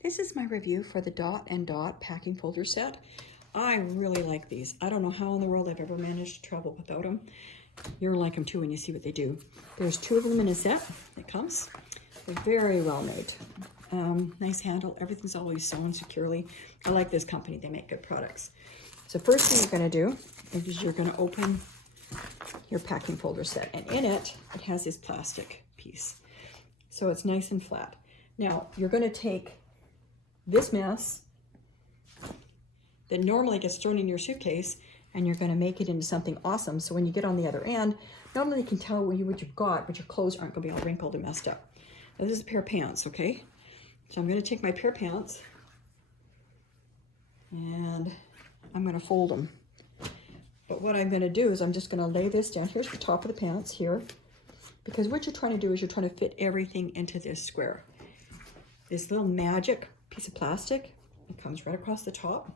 This is my review for the Dot&Dot Packing Folder set. I really like these. I don't know how in the world I've ever managed to travel without them. You're gonna like them too when you see what they do. There's 2 of them in a set that comes. They're very well made. Nice handle, everything's always sewn securely. I like this company, they make good products. So first thing you're gonna do is you're gonna open your packing folder set, and in it, it has this plastic piece. So it's nice and flat. Now, you're gonna take this mess that normally gets thrown in your suitcase, and you're gonna make it into something awesome. So when you get on the other end, not only can tell what you've got, but your clothes aren't gonna be all wrinkled and messed up. Now, this is a pair of pants, okay? So I'm gonna take my pair of pants and I'm gonna fold them. But what I'm gonna do is I'm just gonna lay this down. Here's the top of the pants here. Because what you're trying to do is you're trying to fit everything into this square. This little magic piece of plastic, it comes right across the top.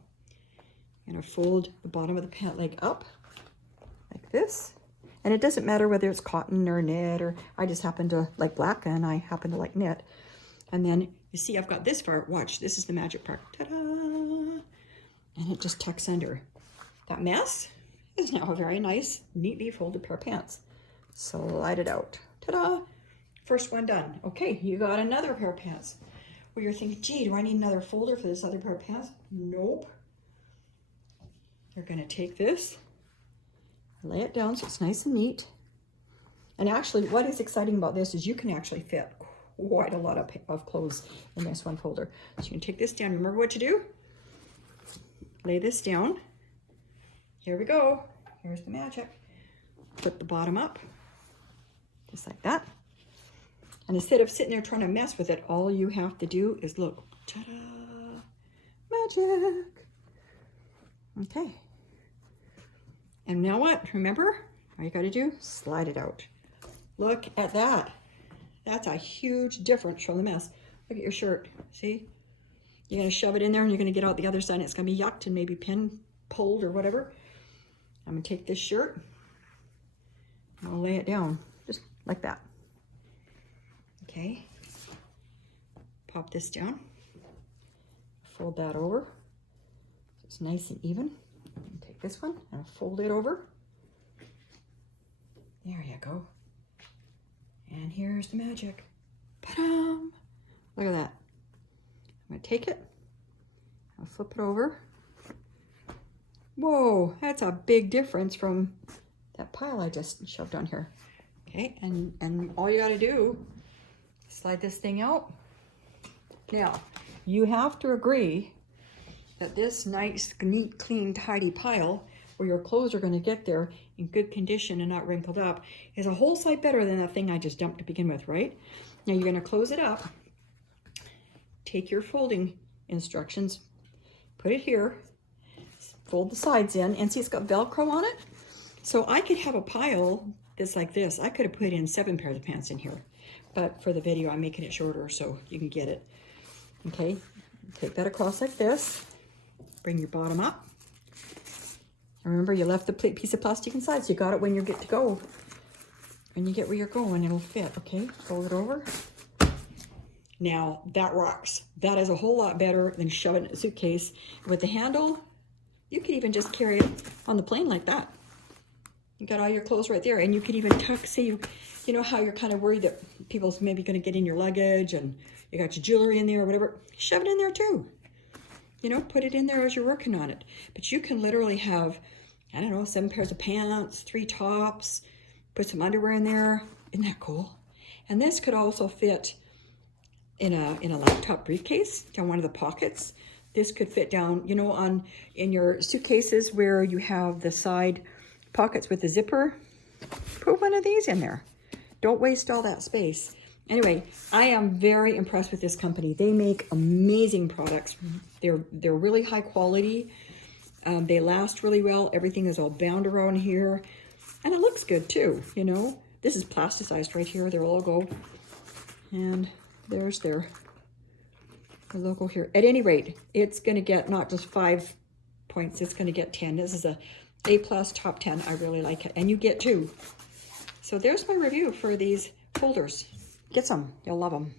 I'm gonna fold the bottom of the pant leg up like this. And it doesn't matter whether it's cotton or knit, or I just happen to like black and I happen to like knit. And then you see I've got this part, watch, this is the magic part. Ta-da! And it just tucks under. That mess is now a very nice, neatly folded pair of pants. Slide it out. Ta-da! First one done. Okay, you got another pair of pants. Well, you're thinking, gee, do I need another folder for this other pair of pants? Nope. You're gonna take this, lay it down so it's nice and neat. And actually, what is exciting about this is you can actually fit quite a lot of clothes in this one folder. So you can take this down. Remember what to do? Lay this down. Here we go. Here's the magic. Put the bottom up, just like that. And instead of sitting there trying to mess with it, all you have to do is look. Ta-da! Magic! Okay. And now what? Remember? All you gotta do, slide it out. Look at that. That's a huge difference from the mess. Look at your shirt, see? You're gonna shove it in there and you're gonna get out the other side and it's gonna be yucked and maybe pin pulled or whatever. I'm gonna take this shirt, and I'll lay it down, just like that. Okay, pop this down, fold that over, so it's nice and even. And take this one and fold it over. There you go. And here's the magic. Ta-da! Look at that. I'm gonna take it, I'll flip it over. Whoa, that's a big difference from that pile I just shoved on here. Okay, and all you gotta do, slide this thing out. Now, you have to agree that this nice, neat, clean, tidy pile where your clothes are gonna get there in good condition and not wrinkled up is a whole sight better than that thing I just dumped to begin with, right? Now you're gonna close it up, take your folding instructions, put it here, fold the sides in, and see it's got Velcro on it. So I could have a pile that's like this. I could have put in 7 pairs of pants in here, but for the video, I'm making it shorter so you can get it. Okay, take that across like this, bring your bottom up. Remember, you left the piece of plastic inside, so you got it when you get to go. When you get where you're going, it'll fit, okay? Fold it over. Now, that rocks. That is a whole lot better than shoving it in a suitcase. With the handle, you could even just carry it on the plane like that. You got all your clothes right there, and you could even tuck, say you know how you're kind of worried that people's maybe gonna get in your luggage and you got your jewelry in there or whatever, shove it in there too. You know, put it in there as you're working on it. But you can literally have, I don't know, 7 pairs of pants, 3 tops, put some underwear in there. Isn't that cool? And this could also fit in a laptop briefcase down one of the pockets. This could fit down, you know, in your suitcases where you have the side pockets with the zipper. Put one of these in there. Don't waste all that space. Anyway, I am very impressed with this company. They make amazing products. They're really high quality. They last really well. Everything is all bound around here. And it looks good too, you know. This is plasticized right here, their logo. And there's their logo here. At any rate, it's gonna get not just 5 points, it's gonna get 10. This is a A+ top 10. I really like it. And you get 2. So there's my review for these folders. Get some, you'll love them.